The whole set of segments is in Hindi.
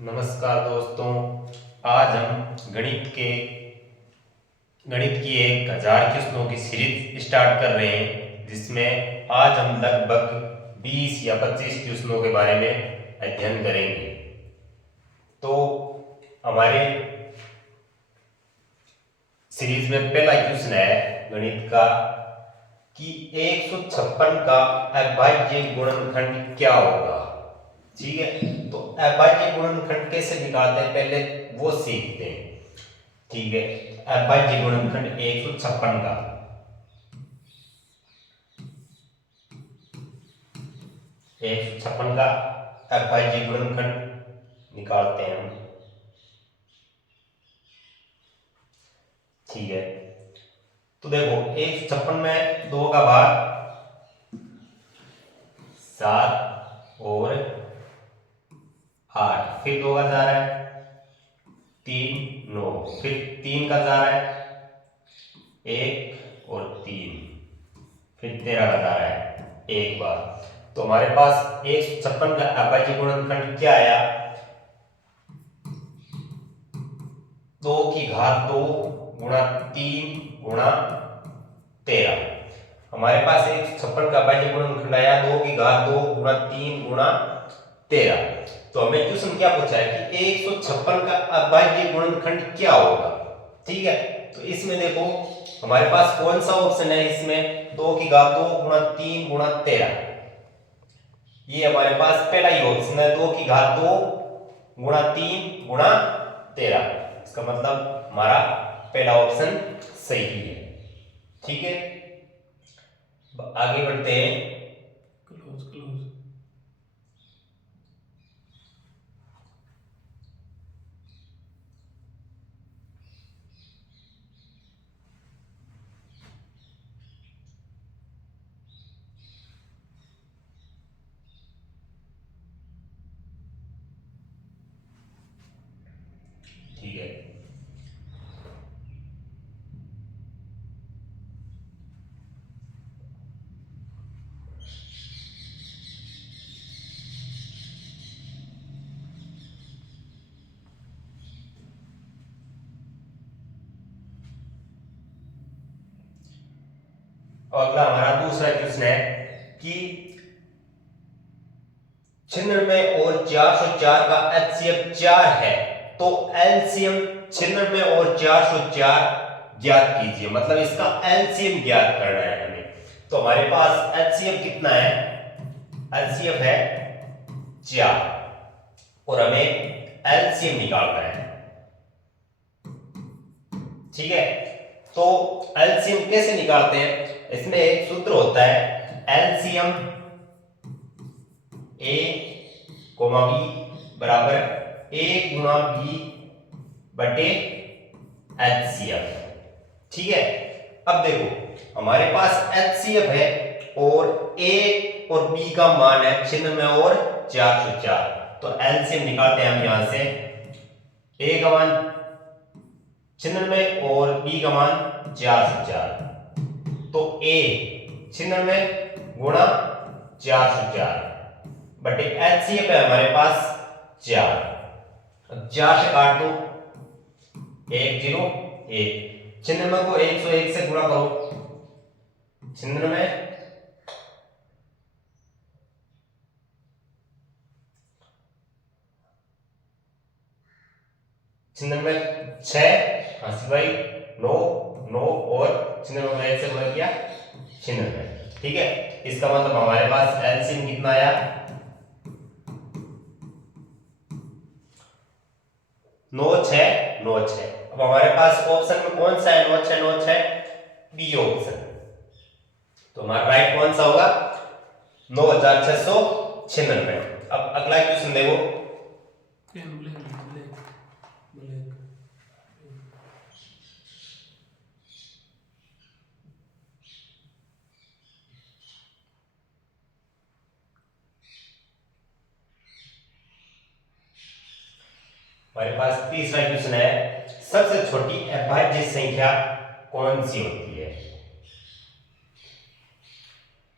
नमस्कार दोस्तों। आज हम गणित की 1000 क्वेश्चनों की सीरीज स्टार्ट कर रहे हैं, जिसमें आज हम लगभग 20 या 25 क्वेश्चनों के बारे में अध्ययन करेंगे। तो हमारे सीरीज में पहला क्वेश्चन है गणित का कि 156 का अभाज्य गुणनखंड क्या होगा। ठीक है, तो अभाज्य गुणनखंड कैसे निकालते हैं पहले वो सीखते हैं। ठीक है, अभाज्य गुणनखंड 156 का 156 का अभाज्य गुणनखंड निकालते हैं हम। ठीक है, तो देखो 156 में 2 का भाग 7 और 8, फिर 2 का जा रहा है 3 9, फिर 3 का जा रहा है 1 और 3, फिर 13 का जा रहा है एक बार। तो हमारे पास 156 का अभाज्य गुणनखंड क्या आया, 2 की घात 2 गुणा 3 गुणा 13। हमारे पास 156 का अभाज्य गुणनखंड आया 2 की घात 2 गुणा 3 गुणा 13। तो हमें क्वेश्चन क्या पूछा है कि 156 का अभाज्य गुणनखंड क्या होगा। ठीक है, तो इसमें देखो हमारे पास कौन सा ऑप्शन है, इसमें 2 की घात 2 गुणा 3 गुणा 13। ये हमारे पास पहला ही ऑप्शन है, 2 की घात 2 गुणा 3 गुणा 13। इसका मतलब हमारा पहला ऑप्शन सही है। ठीक है, आगे बढ़ते हैं। क्लोज क्लोज ठीक है, और अगला हमारा दूसरा क्वेश्चन है कि 96 और 404 का एचसीएफ 4 है, तो एलसीएम 96 और 404 ज्ञात कीजिए। मतलब इसका एलसीएम ज्ञात करना है हमें। तो हमारे पास एचसीएफ कितना है, एलसीएफ है 4 और हमें एलसीएम निकालना है। ठीक है, तो एलसीएम कैसे निकालते हैं, इसमें एक सूत्र होता है एलसीएम ए कोमा बी बराबर ए गुणा बी बटे एचसीएफ। ठीक है, अब देखो हमारे पास एचसीएफ है और ए और बी का मान है 96 और 404। तो एलसीएम निकालते हैं हम यहां से, ए का मान 96 और बी का मान 404। तो ए 96 गुणा 404 बटे एचसीएफ है हमारे पास 4। अब 4 से काट दो 1 0 1, 96 को 101 से गुणा करो, 96 96 6 हाँ भाई 9 9 और 96 को 1 से गुणा किया 96। ठीक है, इसका मतलब हमारे पास एलसीएम कितना आया 9 6 9 6। अब हमारे पास ऑप्शन में कौन सा है 9 6 9 6, बी ऑप्शन। तो हमारा राइट कौन सा होगा 9696। अब अगला क्वेश्चन देखो, पेन ब्लैक ब्लैक ब्लैक हमारे पास तीसरा क्वेश्चन है सबसे छोटी अभाज्य संख्या कौन सी होती है।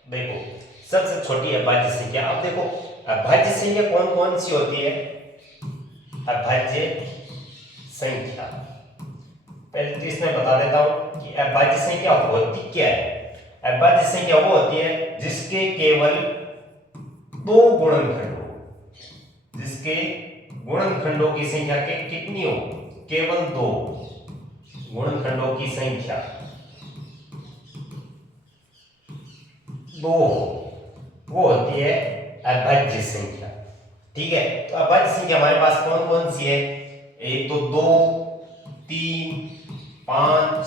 देखो सबसे छोटी अभाज्य संख्या, अब देखो अभाज्य संख्या कौन कौन सी होती है, अभाज्य संख्या। पहले तो इसमें बता देता हूं कि अभाज्य संख्या होती क्या है। अभाज्य संख्या वो होती है जिसके केवल दो गुणनखंड हो, जिसके गुणनखंडों की संख्या के कितनी हो, केवल दो गुणनखंडों की संख्या दो, वो होती है अभाज्य संख्या। ठीक है, तो अभाज्य संख्या हमारे पास कौन कौन सी है, एक तो 2, 3, 5,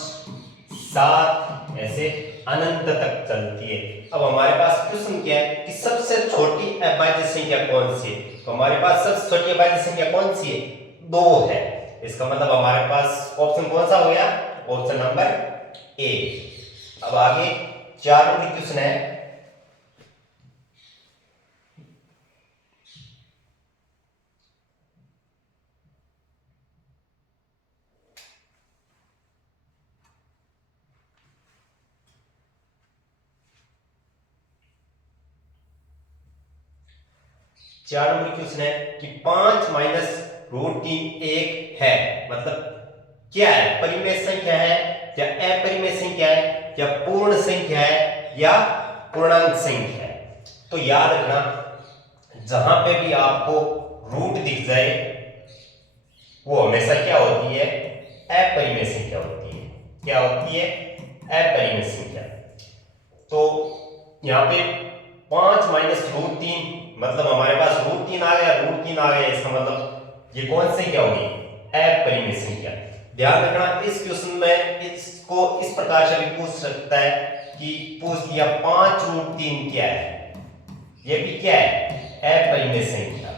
7 ऐसे अनंत तक चलती है। अब हमारे पास प्रश्न क्या है कि सबसे छोटी अभाज्य संख्या कौन सी है, तो हमारे पास सबसे छोटी अभाज्य संख्या कौन सी है, 2 है। इसका मतलब हमारे पास ऑप्शन कौन सा हो गया, ऑप्शन नंबर ए। अब आगे 4 नंबर क्वेश्चन है, चार नंबर क्वेश्चन है कि 5 माइनस रूट 3 1 है, मतलब क्या है, परिमेय संख्या है या अपरिमेय संख्या है या पूर्ण संख्या है या पूर्णांक संख्या है। तो याद रखना, जहां पे भी आपको रूट दिख जाए वो हमेशा क्या होती है, अपरिमेय संख्या होती है। क्या होती है, अपरिमेय संख्या। तो यहाँ पे 5 माइनस रूट 3, मतलब हमारे पास रूट 3 आ गया, रूट 3 आ गया, इसका मतलब ये कौन सी संख्या होगी, अपरिमेय संख्या। ध्यान रखना, इस क्वेश्चन में इसको इस प्रकार से भी पूछ सकता है कि पूछ लिया 5 रूट 3 क्या है, ये भी क्या है, अपरिमेय संख्या।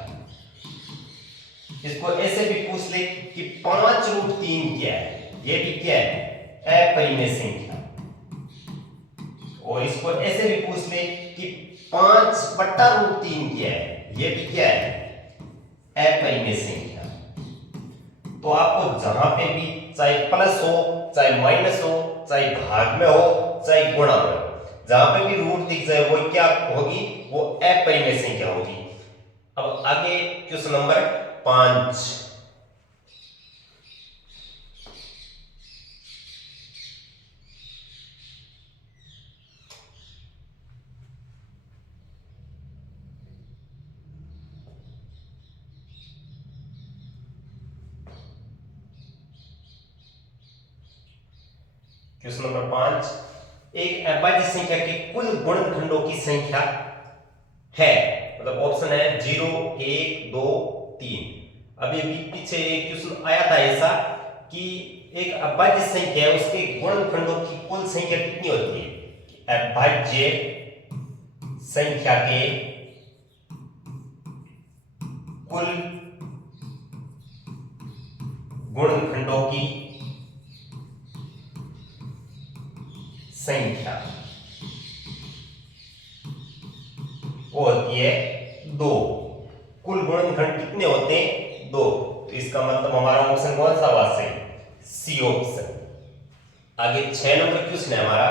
इसको ऐसे भी पूछ ले कि 5 रूट 3 क्या है, ये भी क्या है, अपरिमेय संख्या। और इसको ऐसे भी पूछ ले कि 5 बट्टा रूट 3 क्या है, ये भी क्या है, अपरिमेय संख्या। तो आपको जहां पे भी चाहे प्लस हो, चाहे माइनस हो, चाहे भाग में हो, चाहे गुणा में हो, जहां पे भी रूट दिख जाए वो क्या होगी, वो अपरिमेय संख्या होगी। अब आगे क्वेश्चन नंबर 5, क्वेश्चन नंबर 5, एक अभाज्य संख्या के कुल गुणनखंडों की संख्या है, मतलब ऑप्शन है 0 1 2 3। अभी भी पीछे एक क्वेश्चन आया था ऐसा कि एक अभाज्य संख्या है, उसके गुणनखंडों की कुल संख्या कितनी होती है, अभाज्य संख्या के कुल गुणनखंडों की संख्या वो होती है 2। कुल गुणनखंड कितने होते हैं, 2। तो इसका मतलब हमारा ऑप्शन कौन सा हुआ, सही, सी ऑप्शन। आगे 6 नंबर क्वेश्चन है हमारा,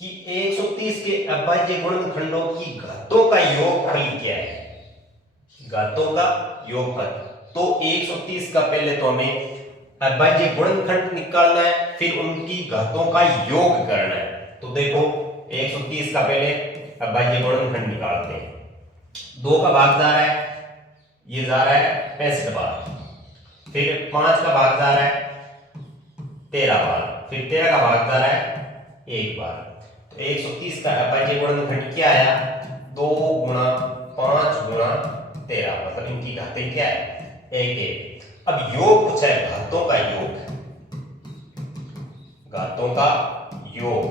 कि 130 के अभाज्य गुणनखंडों की घातों का योगफल क्या है, घातों का योगफल। तो 130 का पहले तो हमें अभाज्य गुणनखंड निकालना है, फिर उनकी घातों का योग करना है। तो देखो 130 का पहले अभाज्य गुणनखंड निकालते हैं। 2 का भाग जा रहा है, ये जा रहा है 65 बार, फिर 5 का भाग जा रहा है 13 बार, फिर 13 का भाग जा रहा है 1 बार। तो 130 का अभाज्य गुणनखंड क्या आया, 2 गुणा 5 गुणा 13, मतलब इनकी घातें क्या है, 1 1। अब योग पूछा है, घातों का योग, घातों का योग।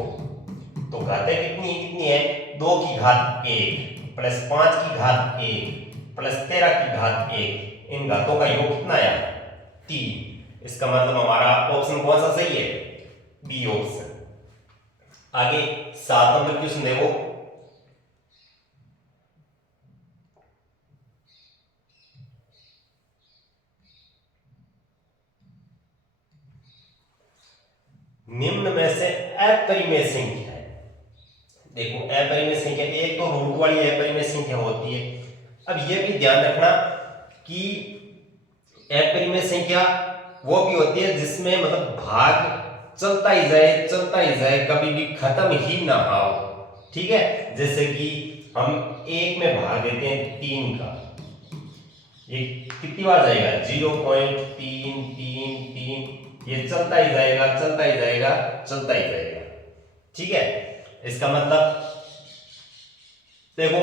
तो घातें कितनी कितनी है, 2 की घात 1 प्लस 5 की घात 1 प्लस 13 की घात 1, इन घातों का योग कितना आया, 3। इसका मतलब हमारा ऑप्शन कौन सा सही है, बी ऑप्शन। आगे 7 नंबर क्वेश्चन देखो, निम्न में से अपरिमेय संख्या है। देखो अपरिमेय संख्या, एक तो रूट वाली अपरिमेय संख्या होती है। अब ये भी ध्यान रखना कि अपरिमेय संख्या वो भी होती है जिसमें मतलब भाग चलता ही जाए, कभी भी खत्म ही ना हो। ठीक है, जैसे कि हम एक में भाग देते हैं 3 का, ये कितनी बार जाएगा 0.333, ये चलता ही जाएगा। ठीक है, इसका मतलब देखो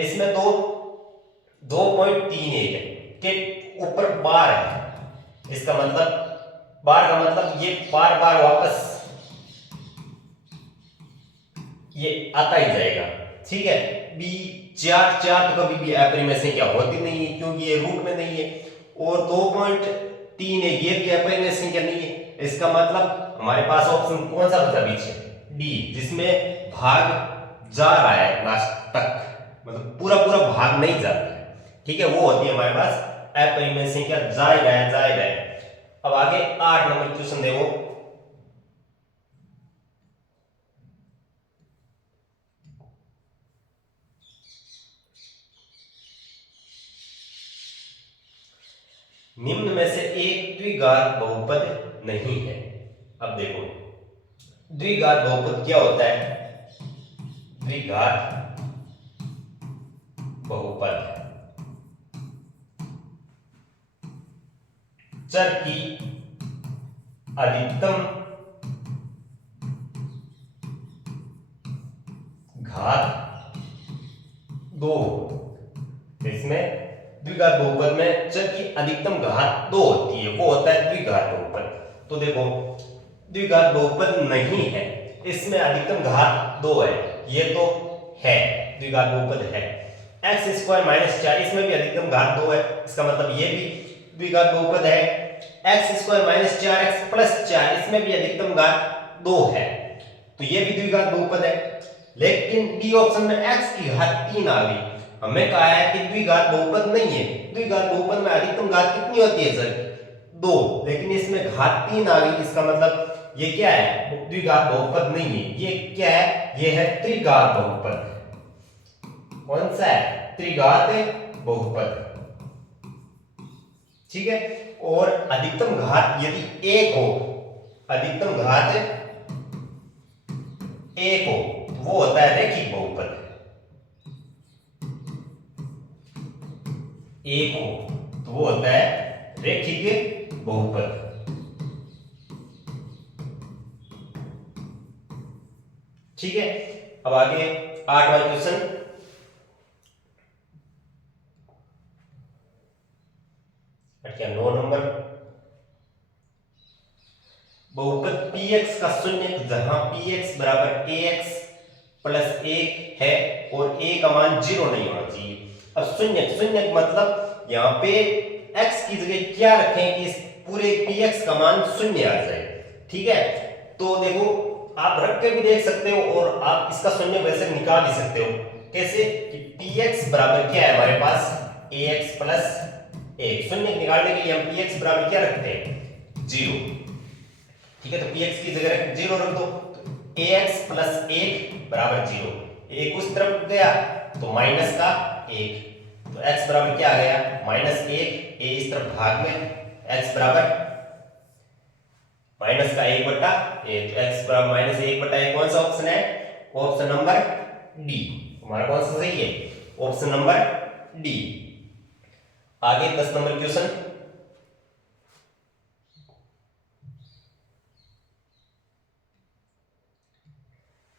इसमें तो 2.31 है के ऊपर बार है, इसका मतलब बार का मतलब ये बार बार वापस ये आता ही जाएगा। ठीक है, बी 4 तो कभी भी अपरिमेय संख्या होती नहीं है क्योंकि ये रूट में नहीं है, और 2.3 है ये भी अपरिमेय संख्या नहीं है। इसका मतलब हमारे पास ऑप्शन कौन सा बचा पीछे, डी, जिसमें भाग जा रहा है लास्ट तक, मतलब पूरा भाग नहीं जाता है। ठीक है, वो होती है हमारे पास अपरिमेय संख्या, जाएगा। अब आगे 8 नंबर क्वेश्चन देखो। निम्न में से एक द्विघात बहुपद नहीं है। अब देखो द्विघात बहुपद क्या होता है, द्विघात बहुपद चर की अधिकतम घात 2, इसमें द्विघात बहुपद में चर की अधिकतम घात 2 होती है, वो होता है द्विघात बहुपद। तो देखो द्विघात बहुपद नहीं है, इसमें अधिकतम घात 2 है, ये तो है द्विघात बहुपद है। x² - 4, इसमें भी अधिकतम घात 2 है, इसका मतलब ये भी द्विघात बहुपद है। x² - 4x + 4, इसमें भी अधिकतम घात 2 है, तो ये भी द्विघात बहुपद है। लेकिन बी ऑप्शन में x की घात 3 आ गई, हमें कहा है कि द्विघात बहुपद नहीं है। द्विघात बहुपद में अधिकतम घात कितनी होती है सर, 2, लेकिन इसमें घात 3 आ गई, इसका मतलब ये क्या है, द्विघात बहुपद नहीं है। ये क्या है, ये है त्रिघात बहुपद। कौन सा है, त्रिघात बहुपद। ठीक है, और अधिकतम घात यदि 1 हो, अधिकतम घात 1 हो, वो होता है रैखिक बहुपद। 1 हो तो वो होता है रैखिक बहुपद। ठीक है, अब आगे 8वां क्वेश्चन। क्या 9 नंबर, बहुपद px का शून्य जहां px बराबर ax + 1 है और a का मान 0 नहीं होना चाहिए। अब शून्य मतलब यहाँ पे x की जगह क्या रखें कि इस पूरे px का मान 0 आ जाए। ठीक है, तो देखो आप रख के भी देख सकते हो और आप इसका शून्य वैसे निकाल भी सकते हो। कैसे कि px बराबर क्या है हमारे पास, ax + 1। शून्य निकालने के लिए हम px बराबर क्या रखते हैं, 0। ठीक है, तो px की जगह 0 रख दो, तो ax + 1 बराबर 0। एक उस तरफ गया तो माइनस का 1, तो x बराबर क्या आ गया, -1। a इस तरफ भाग में, x बराबर माइनस का 1/a, तो x बराबर -1/a। कौन सा ऑप्शन है, ऑप्शन नंबर डी। हमारा कौन सा सही है, ऑप्शन नंबर डी। आगे 10 नंबर क्वेश्चन।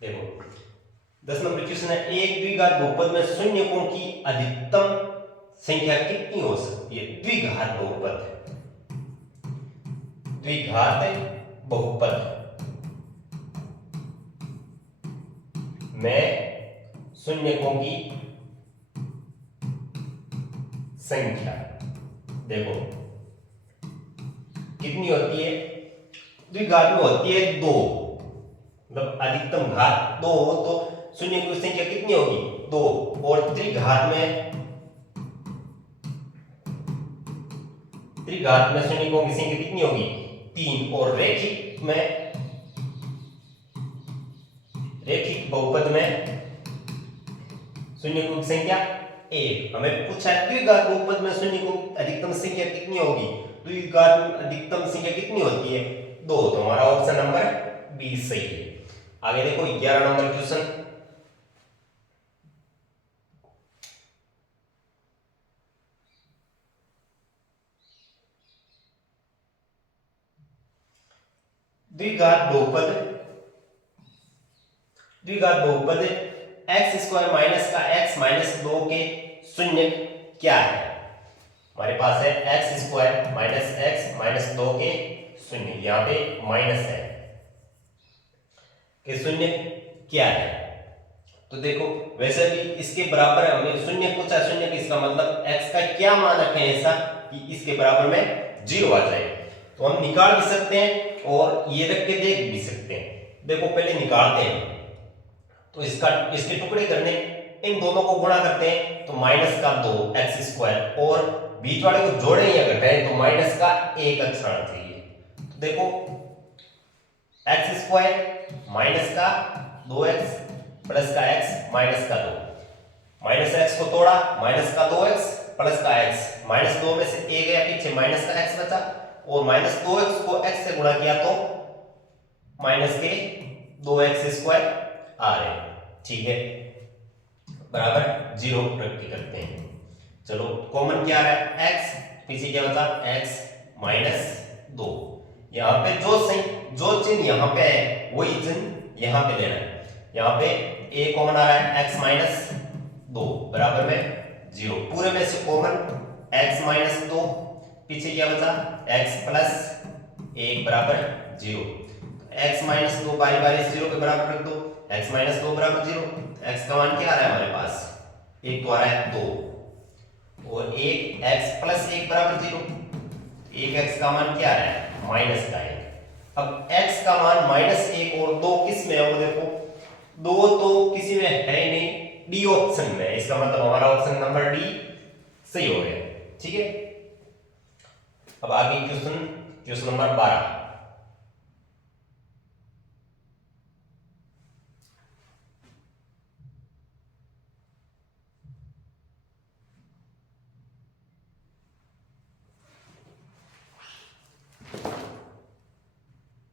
देखो 10 नंबर क्वेश्चन है, एक द्विघात बहुपद में शून्यकों की अधिकतम संख्या कितनी हो सकती है। द्विघात बहुपद, द्विघात बहुपद में शून्यकों की संख्या देखो कितनी होती है, द्विघात में होती है 2, मतलब अधिकतम घात 2 हो तो शून्य की संख्या कितनी होगी, 2। और त्रिघात में शून्यकों की संख्या कितनी होगी, 3। और रैखिक में बहुपद में शून्य की संख्या 1। हमें पूछा है द्विघात बहुपद में शून्य की अधिकतम संख्या कितनी होगी। द्विघात में अधिकतम संख्या कितनी होती है 2। तो हमारा ऑप्शन नंबर बी सही है। आगे देखो 11 नंबर क्वेश्चन। द्विघात बहुपद x स्क्वायर माइनस का x माइनस 2 के शून्य क्या है। हमारे पास है x square minus x minus 2 के शून्य, यहाँ पे माइनस है कि शून्य क्या है। तो देखो वैसे भी इसके बराबर हमें शून्य पूछा, शून्य की इसका मतलब x का क्या मान रखें ऐसा कि इसके बराबर में 0 आ जाए। तो हम निकाल भी सकते हैं और ये रख के देख भी सकते हैं। देखो पहले निकालते हैं तो इसके टुकड़े करने, इन दोनों को गुणा करते हैं तो माइनस का 2 एक्स स्क्वायर, और बीच वाले को जोड़े या घटाएं तो माइनस का 1 अक्षर आना चाहिए। तो देखो एक्स स्क्वायर माइनस का 2x प्लस का x माइनस का 2, माइनस x को तोड़ा माइनस का 2x प्लस का x, माइनस 2 में से a गया पीछे, माइनस का x बचा, और माइनस 2x को x से गुणा किया तो माइनस के 2x स्क्वायर आ रहे हैं। ठीक है, बराबर 0 रख के करते हैं। चलो कॉमन क्या है x, पीछे क्या बचा x माइनस 2। यहाँ पे जो चिन्ह यहाँ पे है वही चिन्ह यहाँ पे लेना है। यहाँ पे a कॉमन आ रहा है x माइनस 2 बराबर में 0। पूरे में से कॉमन x माइनस 2, पीछे क्या बचा x प्लस 1 बराबर 0। x माइनस 2 बारी बारी 0 के बराबर रख दो, x माइनस 2 बराबर 0। x का मान क्या आ रहा है हमारे पास, एक तो आ रहा है 2, और एक x प्लस 1 बराबर 0। एक x का मान क्या आ रहा है माइनस का 1। अब x का मान माइनस 1 और 2 किस में है, वो देखो 2 तो किसी में है ही नहीं, डी ऑप्शन में है। इसका मतलब हमारा ऑप्शन नंबर डी सही हो गया। ठीक है, अब आगे क्वेश्चन नंबर 12।